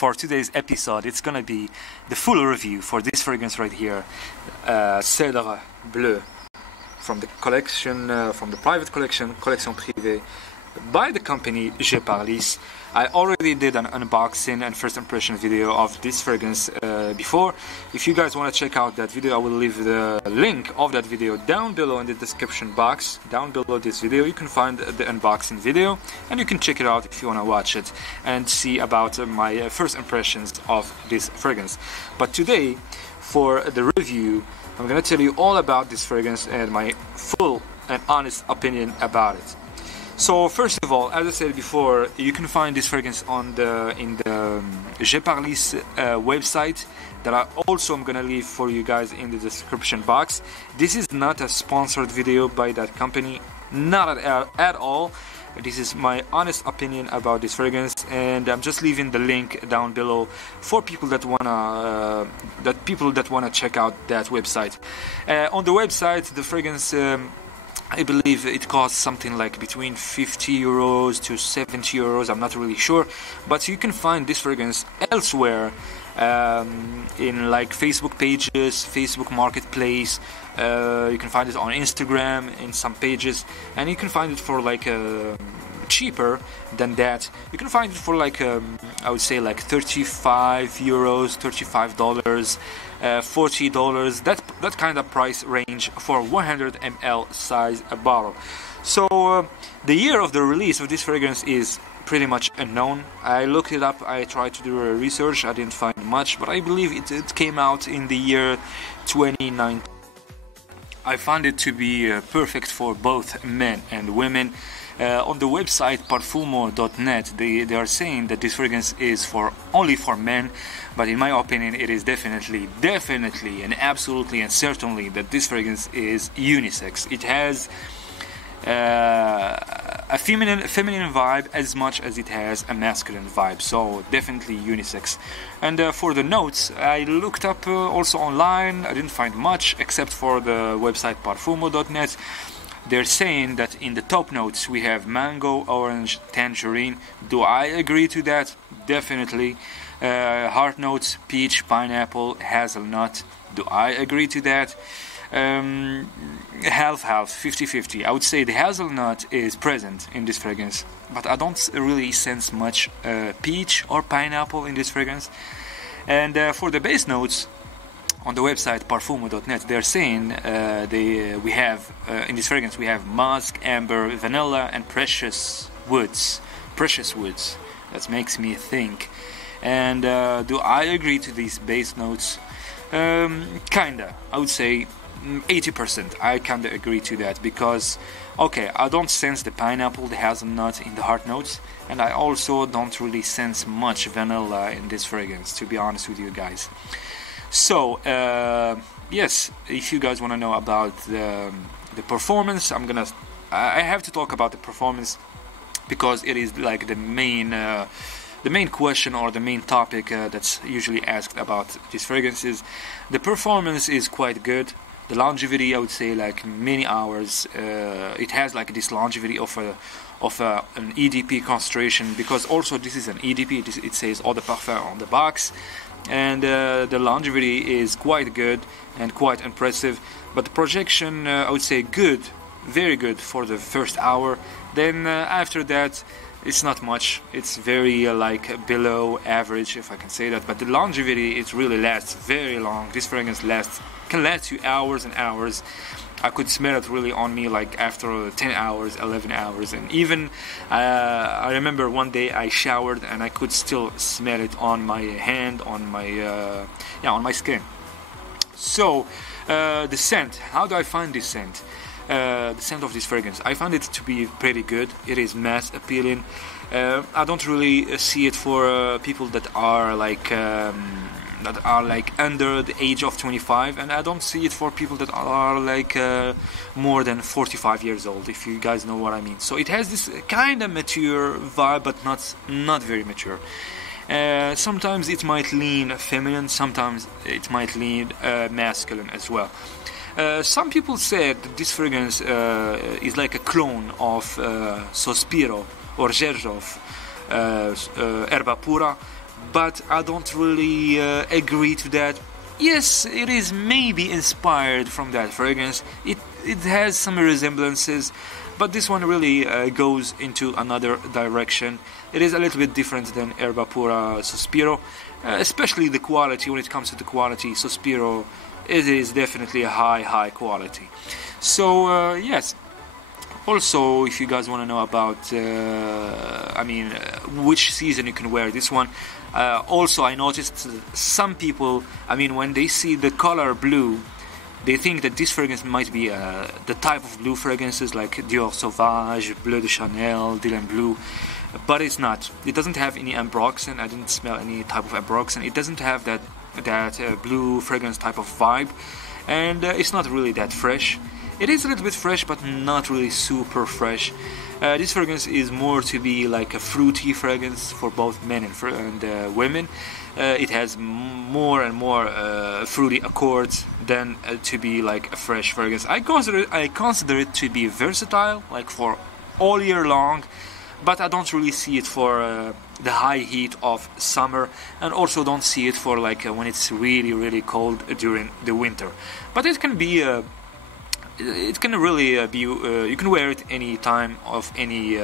for today's episode, it's gonna be the full review for this fragrance right here, Cèdre Bleu, from the collection, from the private collection Privée, by the company Geparlys. I already did an unboxing and first impression video of this fragrance before. If you guys want to check out that video, I will leave the link of that video down below in the description box. Down below this video you can find the unboxing video, and you can check it out if you want to watch it and see about my first impressions of this fragrance. But today, for the review, I'm going to tell you all about this fragrance and my full and honest opinion about it. So first of all, as I said before, you can find this fragrance in the Geparlys website that I also am gonna leave for you guys in the description box. This is not a sponsored video by that company, not at all. This is my honest opinion about this fragrance, and I'm just leaving the link down below for people that wanna check out that website. On the website, the fragrance, I believe it costs something like between 50 euros to 70 euros, I'm not really sure, but you can find this fragrance elsewhere, in like Facebook pages, Facebook Marketplace, you can find it on Instagram in some pages, and you can find it for like cheaper than that. You can find it for like I would say like 35 euros, $35, $40, that kind of price range for 100 ml size bottle. So the year of the release of this fragrance is pretty much unknown. I looked it up, I tried to do a research, I didn't find much, but I believe it came out in the year 2019. I found it to be perfect for both men and women. On the website parfum.net, they are saying that this fragrance is only for men, but in my opinion it is definitely and absolutely and certainly that this fragrance is unisex. It has a feminine vibe as much as it has a masculine vibe, so definitely unisex. And for the notes, I looked up also online. I didn't find much except for the website parfum.net. They're saying that in the top notes we have mango, orange, tangerine. Do I agree to that? Definitely. Heart notes, peach, pineapple, hazelnut. Do I agree to that? Half, 50-50. I would say the hazelnut is present in this fragrance, but I don't really sense much peach or pineapple in this fragrance. And for the base notes, on the website parfum.net, they're saying we have in this fragrance we have musk, amber, vanilla, and precious woods. That makes me think. And do I agree to these base notes? Kinda. I would say 80%. I kinda agree to that because, okay, I don't sense the pineapple, the hazelnut in the heart notes, and I also don't really sense much vanilla in this fragrance, to be honest with you guys. So yes, if you guys want to know about the performance, I have to talk about the performance because it is like the main question or the main topic that's usually asked about these fragrances. The performance is quite good. The longevity, I would say, like many hours. It has like this longevity of an EDP concentration, because also this is an EDP. It says Eau de Parfum on the box. And the longevity is quite good and quite impressive, but the projection, I would say good, very good for the first hour. Then after that it's not much, it's very like below average, if I can say that. But the longevity, it really lasts very long. This fragrance can last you hours and hours. I could smell it really on me like after 10 hours, 11 hours, and even I remember one day I showered and I could still smell it on my hand, on my skin. So the scent, how do I find this scent? The scent of this fragrance, I found it to be pretty good. It is mass appealing. I don't really see it for people that are like under the age of 25, and I don't see it for people that are like more than 45 years old, if you guys know what I mean. So it has this kind of mature vibe, but not very mature. Sometimes it might lean feminine, sometimes it might lean masculine as well. Some people said that this fragrance is like a clone of Sospiro or Gerjov, Erba Pura, but I don't really agree to that. Yes, it is maybe inspired from that fragrance. It has some resemblances, but this one really goes into another direction. It is a little bit different than Erba Pura Sospiro, especially the quality. When it comes to the quality, Sospiro, it is definitely a high quality. So yes. Also, if you guys want to know about which season you can wear this one, also I noticed some people, when they see the color blue, they think that this fragrance might be the type of blue fragrances like Dior Sauvage, Bleu de Chanel, Dylan Blue, but it's not. It doesn't have any ambroxan. I didn't smell any type of ambroxan. It doesn't have that blue fragrance type of vibe, and it's not really that fresh. It is a little bit fresh, but not really super fresh. This fragrance is more to be like a fruity fragrance for both men and women. It has more and more fruity accords than to be like a fresh fragrance. I consider it to be versatile, like for all year long, but I don't really see it for the high heat of summer, and also don't see it for like when it's really cold during the winter. But it can be. It can really be. You can wear it any time of any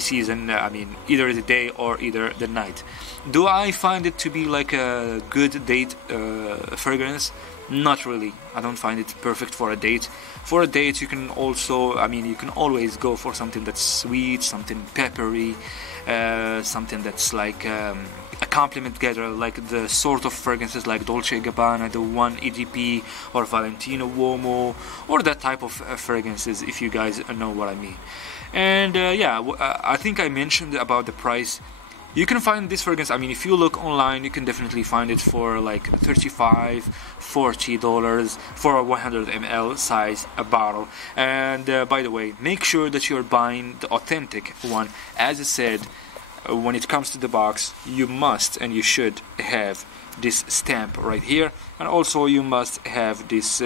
season. Either the day or either the night. Do I find it to be like a good date fragrance? Not really. I don't find it perfect for a date. For a date, you can also. You can always go for something that's sweet, something peppery, something that's like. A compliment getter, like the sort of fragrances like Dolce & Gabbana, the One EDP, or Valentino Uomo, or that type of fragrances, if you guys know what I mean. And I think I mentioned about the price. You can find this fragrance, if you look online, you can definitely find it for like $35, $40 for a 100 ml size a bottle. And by the way, make sure that you're buying the authentic one. As I said, when it comes to the box, you must and you should have this stamp right here, and also you must have this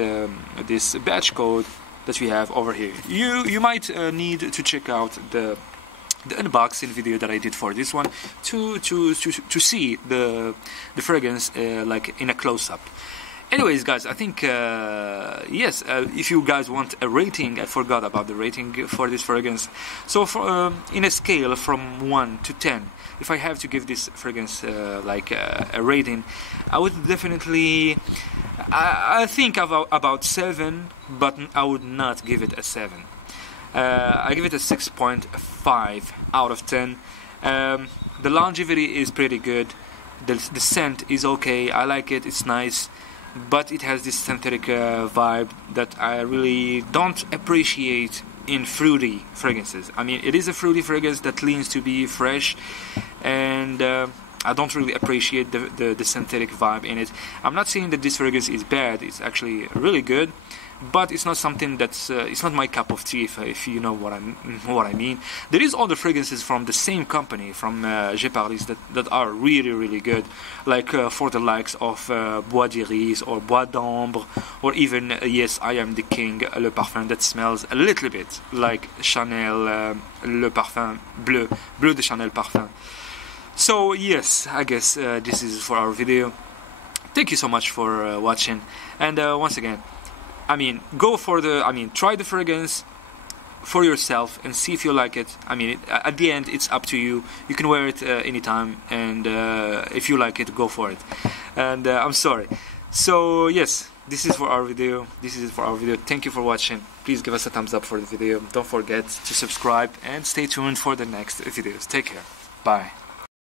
this batch code that we have over here. You might need to check out the unboxing video that I did for this one to see the fragrance like in a close-up. Anyways, guys, I think yes. If you guys want a rating, I forgot about the rating for this fragrance. So, in a scale from 1 to 10, if I have to give this fragrance like a rating, I would definitely. I think about 7, but I would not give it a 7. I give it a 6.5 out of 10. The longevity is pretty good. The scent is okay. I like it. It's nice. But it has this synthetic vibe that I really don't appreciate in fruity fragrances. It is a fruity fragrance that leans to be fresh, and I don't really appreciate the synthetic vibe in it. I'm not saying that this fragrance is bad. It's actually really good, but it's not something that's it's not my cup of tea, if you know what I mean. There is other fragrances from the same company, from Geparlys, that are really good, like for the likes of Bois d'Iris or Bois d'Ambre, or even yes, I Am the King, Le Parfum, that smells a little bit like Chanel, Le Parfum Bleu de Chanel Parfum. So yes, I guess this is for our video. Thank you so much for watching, and once again, go for try the fragrance for yourself and see if you like it. At the end, it's up to you. You can wear it anytime, and if you like it, go for it. And I'm sorry. So yes, this is for our video. Thank you for watching. Please give us a thumbs up for the video. Don't forget to subscribe and stay tuned for the next videos. Take care. Bye.